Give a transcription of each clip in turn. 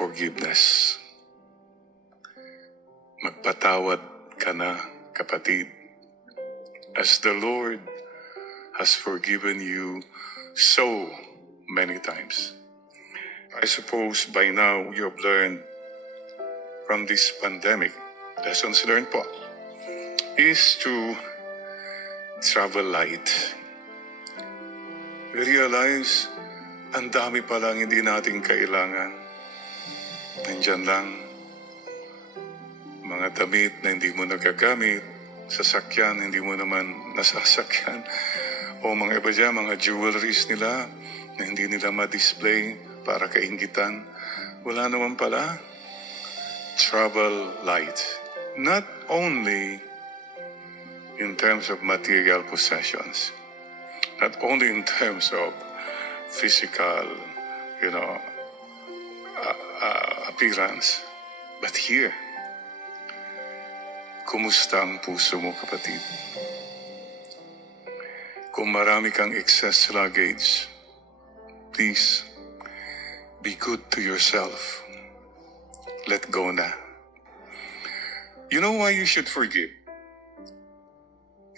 forgiveness. Magpatawad ka na, kapatid, as the Lord has forgiven you so many times. I suppose by now you have learned from this pandemic, lessons learned po, is to travel light. Realize, ang dami pa lang hindi natin kailangan. Nandyan lang, mga damit na hindi mo nagagamit, sasakyan, hindi mo naman nasasakyan, o mga iba dyan, mga jewelries nila na hindi nila ma-display para kainggitan. Wala naman pala. Travel light. Not only in terms of material possessions, not only in terms of physical, appearance, but here. Kumusta ang puso mo, kapatid? Kung marami kang excess luggage, please, be good to yourself. Let go na. You know why you should forgive?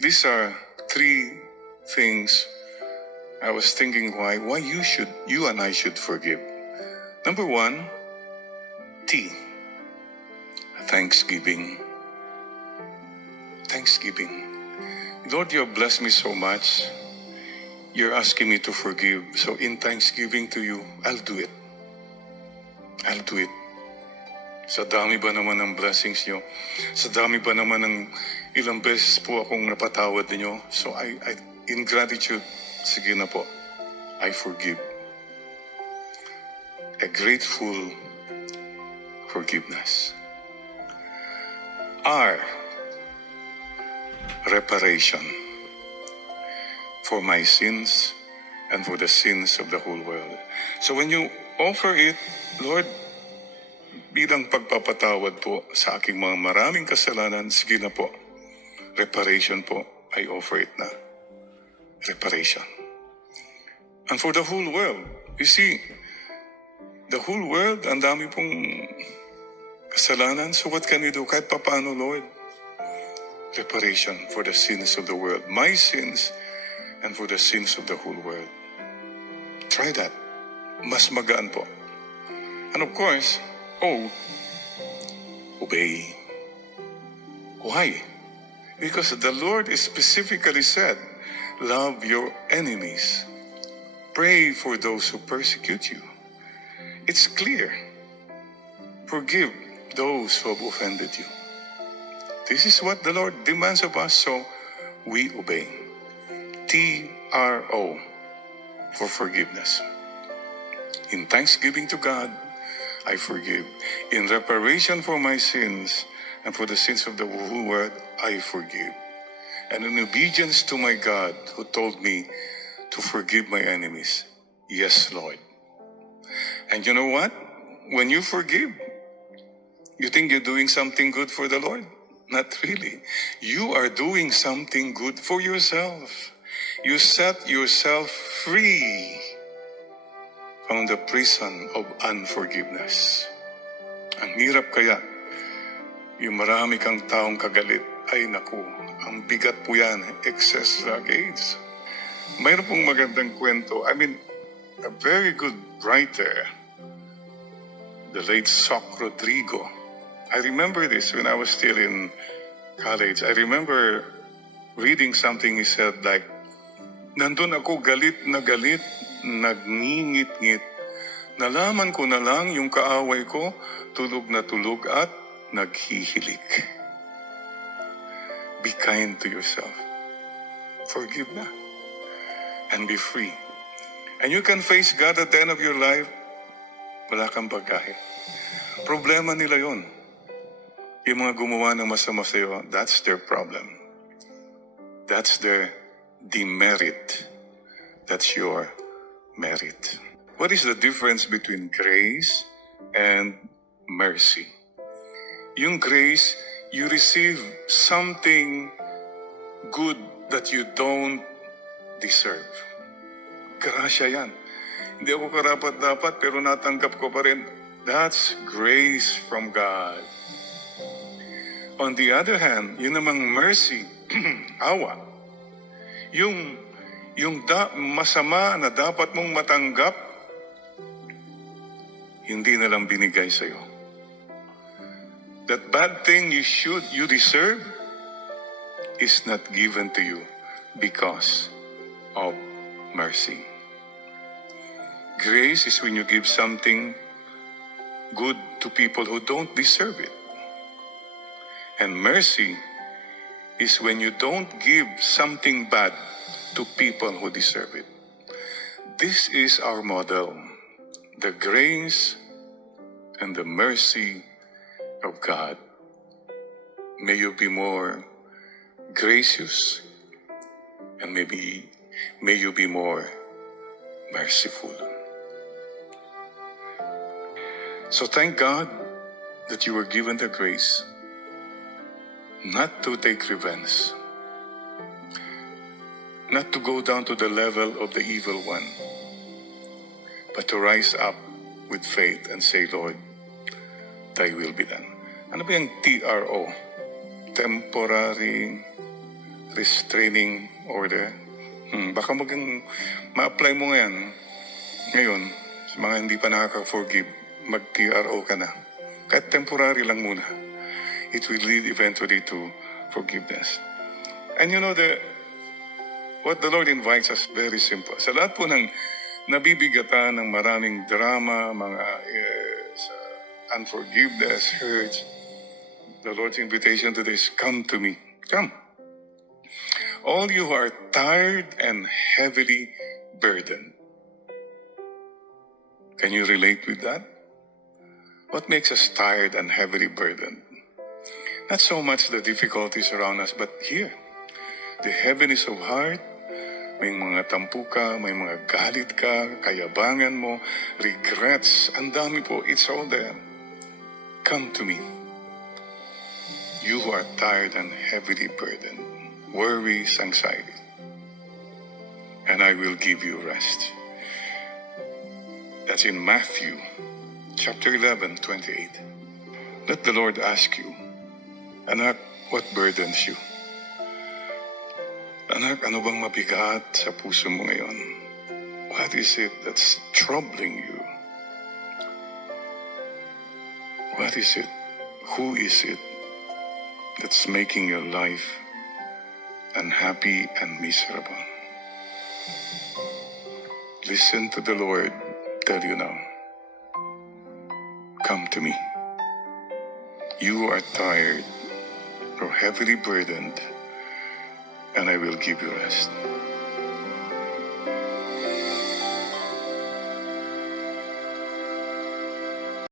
These are 3 things I was thinking why you and I should forgive. Number 1, thanksgiving. Thanksgiving. Lord, you have blessed me so much. You're asking me to forgive. So in thanksgiving to you, I'll do it. I'll do it. Sa dami ba naman ng blessings nyo? Sa dami ba naman ng ilang beses po akong napatawad ninyo? So I in gratitude, sige na po, I forgive. A grateful forgiveness. R, reparation for my sins and for the sins of the whole world. So when you offer it, Lord, bilang pagpapatawad po sa aking mga maraming kasalanan, sige na po, reparation po, I offer it na. Reparation. And for the whole world, you see, the whole world, ang dami pong kasalanan, so what can we do? Kahit papaano, Lord, reparation for the sins of the world, my sins, and for the sins of the whole world. Try that. Mas magaan po. And of course, obey. Why? Because the Lord specifically said, love your enemies. Pray for those who persecute you. It's clear. Forgive those who have offended you. This is what the Lord demands of us, so we obey. TRO, for forgiveness. In thanksgiving to God, I forgive. In reparation for my sins and for the sins of the whole world, I forgive. And in obedience to my God, who told me to forgive my enemies, yes, Lord. And you know what? When you forgive, you think you're doing something good for the Lord? Not really. You are doing something good for yourself. You set yourself free from the prison of unforgiveness. Ang hirap kaya, yung marami kang taong kagalit, ay naku, ang bigat po yan, excess luggage. Mayroon pong magandang kwento. I mean, a very good writer, the late Soc Rodrigo. I remember this when I was still in college. I remember reading something he said like, nandun ako galit, nagngingit-ngit. Nalaman ko na lang yung kaaway ko, tulog na tulog at naghihilik. Be kind to yourself. Forgive na. And be free. And you can face God at the end of your life, wala kang bagahe. Problema nila yon. Yung mga gumawa ng masama sa'yo, that's their problem. That's their demerit. That's your merit. What is the difference between grace and mercy? Yung grace, you receive something good that you don't deserve. Grasya yan. Hindi ako karapat-dapat pero natanggap ko pa rin. That's grace from God. On the other hand, yun namang mercy, awa, yung masama na dapat mong matanggap, hindi na lang binigay sa'yo. That bad thing you deserve is not given to you because of mercy. Grace is when you give something good to people who don't deserve it. And mercy is when you don't give something bad to people who deserve it. This is our model, the grace and the mercy of God. May you be more gracious, and may you be more merciful. So thank God that you were given the grace not to take revenge, not to go down to the level of the evil one, but to rise up with faith and say, Lord, thy will be done. Ano ba yung TRO? Temporary Restraining Order. Baka ma-apply mo ngayon, sa mga hindi pa nakaka-forgive, mag-TRO ka na. Kahit temporary lang muna. It will lead eventually to forgiveness. And you know, what the Lord invites us, very simple. Sa lahat po ng nabibigatan ng maraming drama, mga unforgiveness, hurts, the Lord's invitation today is, come to me. Come. All you who are tired and heavily burdened. Can you relate with that? What makes us tired and heavily burdened? Not so much the difficulties around us, but here, the heaviness of heart, may mga tampo ka, may mga galit ka, kayabangan mo, regrets, ang dami po, it's all there. Come to me. You who are tired and heavily burdened, worries, anxiety, and I will give you rest. That's in Matthew chapter 11, 28. Let the Lord ask you, anak, what burdens you? Anak, ano bang mabigat sa puso mo ngayon? What is it that's troubling you? What is it? Who is it that's making your life unhappy and miserable? Listen to the Lord tell you now. Come to me. You are tired or heavily burdened, and I will give you rest.